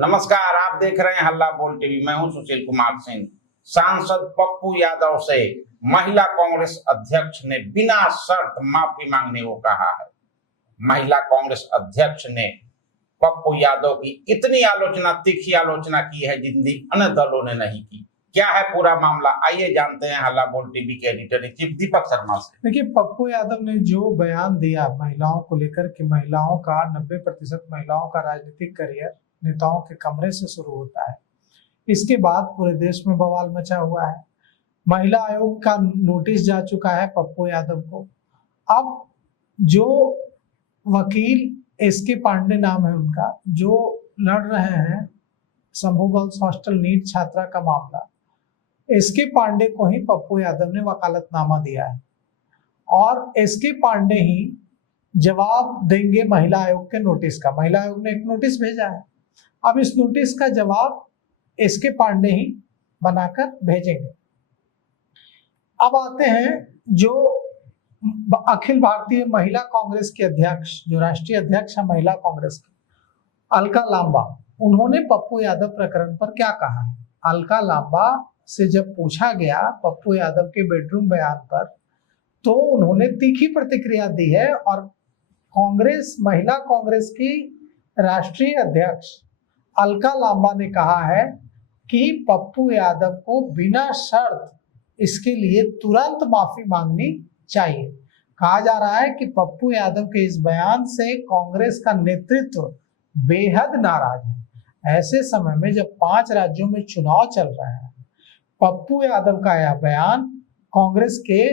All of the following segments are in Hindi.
नमस्कार, आप देख रहे हैं हल्ला बोल टीवी। मैं हूं सुशील कुमार सिंह। सांसद पप्पू यादव से महिला कांग्रेस अध्यक्ष ने बिना शर्त माफी मांगने को कहा है। महिला कांग्रेस अध्यक्ष ने पप्पू यादव की इतनी आलोचना, तीखी आलोचना की है जितनी अन्य दलों ने नहीं की। क्या है पूरा मामला, आइए जानते हैं हल्ला बोल टीवी के editor in chief Deepak Sharma से। देखिए, पप्पू यादव ने जो बयान दिया महिलाओं को लेकर कि महिलाओं का 90% महिलाओं का राजनीतिक करियर नेताओं के कमरे से शुरू होता है, इसके बाद पूरे देश में बवाल मचा हुआ है। महिला आयोग का नोटिस जा चुका है पप्पू यादव को। अब जो वकील एसके पांडे नाम है उनका, जो लड़ रहे हैं शंभू गर्ल्स हॉस्टल नीट छात्रा का मामला, एसके पांडे को ही पप्पू यादव ने वकालतनामा दिया है और एसके पांडे ही जवाब देंगे महिला आयोग के नोटिस का। महिला आयोग ने एक नोटिस भेजा है, अब इस नोटिस का जवाब एसके पांडे ही बनाकर भेजेंगे। अब आते हैं जो अखिल भारतीय महिला कांग्रेस के अध्यक्ष, जो राष्ट्रीय अध्यक्ष है महिला कांग्रेस की, अलका लांबा, उन्होंने पप्पू यादव प्रकरण पर क्या कहा है। अलका लांबा से जब पूछा गया पप्पू यादव के बेडरूम बयान पर, तो उन्होंने तीखी प्रतिक्रिया दी है और कांग्रेस, महिला कांग्रेस की राष्ट्रीय अध्यक्ष अलका लांबा ने कहा है कि पप्पू यादव को बिना शर्त इसके लिए तुरंत माफी मांगनी चाहिए। कहा जा रहा है कि पप्पू यादव के इस बयान से कांग्रेस का नेतृत्व बेहद नाराज है। ऐसे समय में जब 5 राज्यों में चुनाव चल रहे हैं, पप्पू यादव का यह बयान कांग्रेस के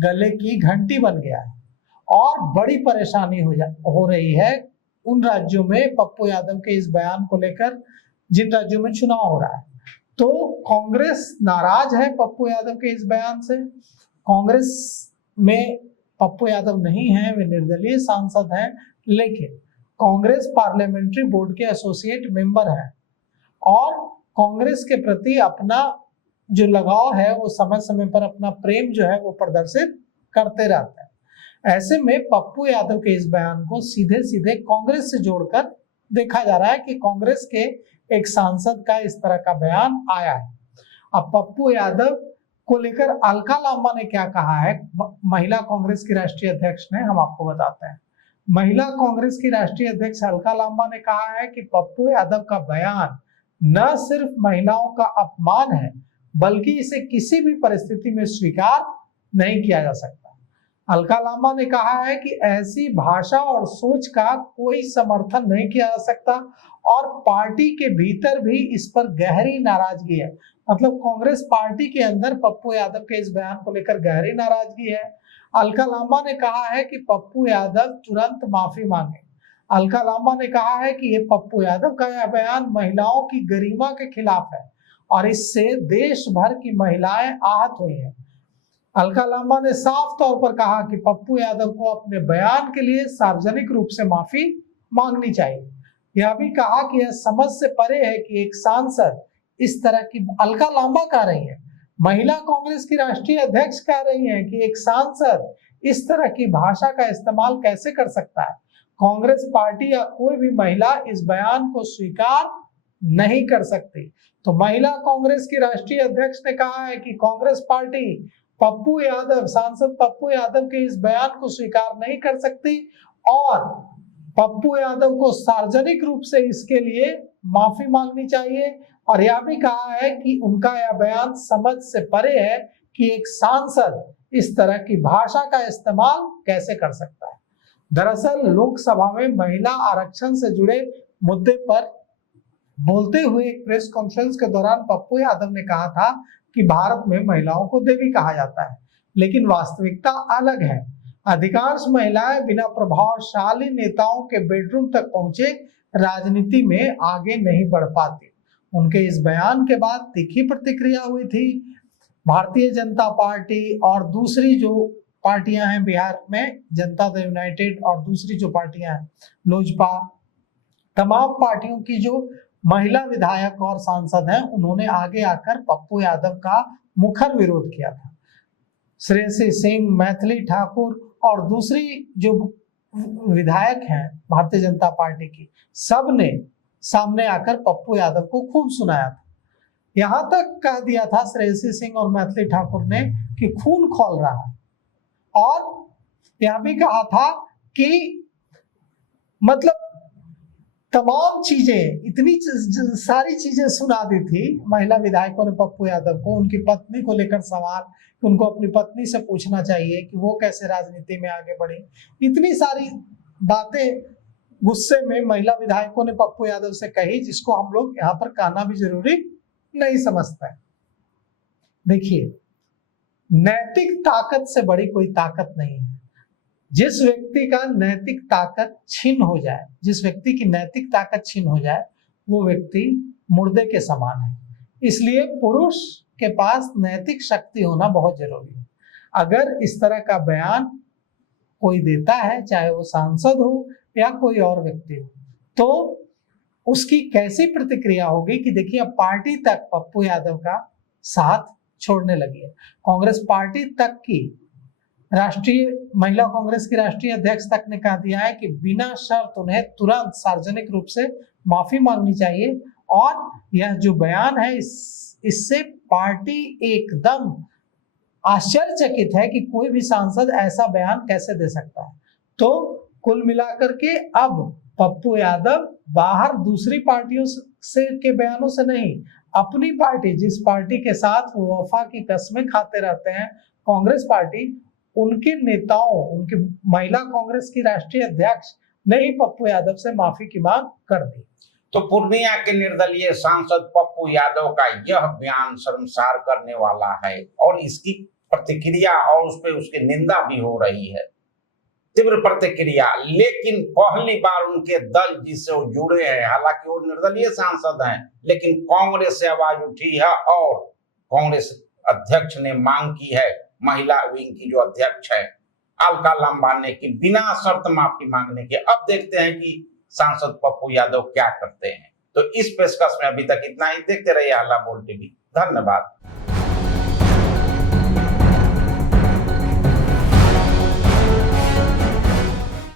गले की घंटी बन गया है और बड़ी परेशानी हो रही है उन राज्यों में पप्पू यादव के इस बयान को लेकर जिन राज्यों में चुनाव हो रहा है। तो कांग्रेस नाराज है पप्पू यादव के इस बयान से। कांग्रेस में पप्पू यादव नहीं है, वे निर्दलीय सांसद हैं, लेकिन कांग्रेस पार्लियामेंट्री बोर्ड के एसोसिएट मेंबर हैं और कांग्रेस के प्रति अपना जो लगाव है वो समय समय पर अपना प्रेम जो है वो प्रदर्शित करते रहते हैं। ऐसे में पप्पू यादव के इस बयान को सीधे सीधे कांग्रेस से जोड़कर देखा जा रहा है कि कांग्रेस के एक सांसद का इस तरह का बयान आया है। अब पप्पू यादव को लेकर अलका लांबा ने क्या कहा है, महिला कांग्रेस की राष्ट्रीय अध्यक्ष ने, हम आपको बताते हैं। महिला कांग्रेस की राष्ट्रीय अध्यक्ष अलका लांबा ने कहा है कि पप्पू यादव का बयान न सिर्फ महिलाओं का अपमान है, बल्कि इसे किसी भी परिस्थिति में स्वीकार नहीं किया जा सकता। अलका लांबा ने कहा है कि ऐसी भाषा और सोच का कोई समर्थन नहीं किया जा सकता और पार्टी के भीतर भी इस पर गहरी नाराजगी है। मतलब कांग्रेस पार्टी के अंदर पप्पू यादव के इस बयान को लेकर गहरी नाराजगी है। अलका लांबा ने कहा है कि पप्पू यादव तुरंत माफी मांगे। अलका लांबा ने कहा है कि ये पप्पू यादव का यह बयान महिलाओं की गरिमा के खिलाफ है और इससे देश भर की महिलाएं आहत हुई हैं। अलका लांबा ने साफ तौर पर कहा कि पप्पू यादव को अपने बयान के लिए सार्वजनिक रूप से माफी मांगनी चाहिए। यह भी कहा कि यह समझ से परे है कि एक सांसद इस तरह की, अलका लांबा कह रही है, महिला कांग्रेस की राष्ट्रीय अध्यक्ष कह रही हैं कि एक सांसद इस तरह की भाषा का इस्तेमाल कैसे कर सकता है। कांग्रेस पार्टी या कोई भी महिला इस बयान को स्वीकार नहीं कर सकती। तो महिला कांग्रेस की राष्ट्रीय अध्यक्ष ने कहा है कि कांग्रेस पार्टी पप्पू यादव, सांसद पप्पू यादव के इस बयान को स्वीकार नहीं कर सकती और पप्पू यादव को सार्वजनिक रूप से इसके लिए माफी मांगनी चाहिए। और यह भी कहा है कि उनका यह बयान समझ से परे है कि एक सांसद इस तरह की भाषा का इस्तेमाल कैसे कर सकता है। दरअसल लोकसभा में महिला आरक्षण से जुड़े मुद्दे पर बोलते हुए एक प्रेस कॉन्फ्रेंस के दौरान पप्पू यादव ने कहा था कि भारत में महिलाओं को देवी कहा जाता है, लेकिन वास्तविकता अलग है। अधिकांश महिलाएं बिना प्रभावशाली नेताओं के बेडरूम तक पहुंचे राजनीति में आगे नहीं बढ़ पाती। उनके इस बयान के बाद तीखी प्रतिक्रिया हुई थी। भारतीय जनता पार्टी और दूसरी जो पार्टियां हैं बिहार में, जनता दल यूनाइटेड और दूसरी जो पार्टियां हैं लोजपा, तमाम पार्टियों की जो महिला विधायक और सांसद हैं, उन्होंने आगे आकर पप्पू यादव का मुखर विरोध किया था। श्रेयसी सिंह, मैथिली ठाकुर और दूसरी जो विधायक हैं भारतीय जनता पार्टी की, सब ने सामने आकर पप्पू यादव को खूब सुनाया था। यहां तक कह दिया था श्रेयसी सिंह और मैथिली ठाकुर ने कि खून खौल रहा है, और यह भी कहा था कि मतलब तमाम चीजें, इतनी सारी चीजें सुना दी थी महिला विधायकों ने पप्पू यादव को, उनकी पत्नी को लेकर सवाल, उनको अपनी पत्नी से पूछना चाहिए कि वो कैसे राजनीति में आगे बढ़ी। इतनी सारी बातें गुस्से में महिला विधायकों ने पप्पू यादव से कही, जिसको हम लोग यहाँ पर कहना भी जरूरी नहीं समझता है। देखिए, नैतिक ताकत से बड़ी कोई ताकत नहीं है। जिस व्यक्ति का नैतिक ताकत छीन हो जाए, जिस व्यक्ति की नैतिक ताकत छीन हो जाए, वो व्यक्ति मुर्दे के समान है। इसलिए पुरुष के पास नैतिक शक्ति होना बहुत जरूरी है। अगर इस तरह का बयान कोई देता है, चाहे वो सांसद हो या कोई और व्यक्ति हो, तो उसकी कैसी प्रतिक्रिया होगी कि देखिए अब पार्टी तक पप्पू यादव का साथ छोड़ने लगी है। कांग्रेस पार्टी तक की राष्ट्रीय महिला कांग्रेस की राष्ट्रीय अध्यक्ष तक ने कह दिया है कि बिना शर्त उन्हें तुरंत सार्वजनिक रूप से माफी मांगनी चाहिए, और यह जो बयान है इससे पार्टी एकदम आश्चर्यचकित है कि कोई भी सांसद ऐसा बयान कैसे दे सकता है। तो कुल मिलाकर के अब पप्पू यादव बाहर दूसरी पार्टियों से के बयानों से नहीं, अपनी पार्टी, जिस पार्टी के साथ वो वफा की कस्में खाते रहते हैं, कांग्रेस पार्टी, उनके नेताओं, उनकी महिला कांग्रेस की राष्ट्रीय अध्यक्ष ने ही पप्पू यादव से माफी की मांग कर दी। तो पूर्णिया के निर्दलीय सांसद पप्पू यादव का यह बयान शर्मसार करने वाला है, और इसकी प्रतिक्रिया और उस पर उसकी निंदा भी हो रही है, तीव्र प्रतिक्रिया। लेकिन पहली बार उनके दल जिससे वो जुड़े हैं, हालांकि वो निर्दलीय सांसद हैं, लेकिन कांग्रेस से आवाज उठी है और कांग्रेस अध्यक्ष ने मांग की है, महिला विंग की जो अध्यक्ष है अलका लांबा की, बिना शर्त माफी मांगने के। अब देखते हैं कि सांसद पप्पू यादव क्या करते हैं। तो इस पेशकश में अभी तक इतना ही। देखते रहिए हल्ला बोल टीवी। धन्यवाद।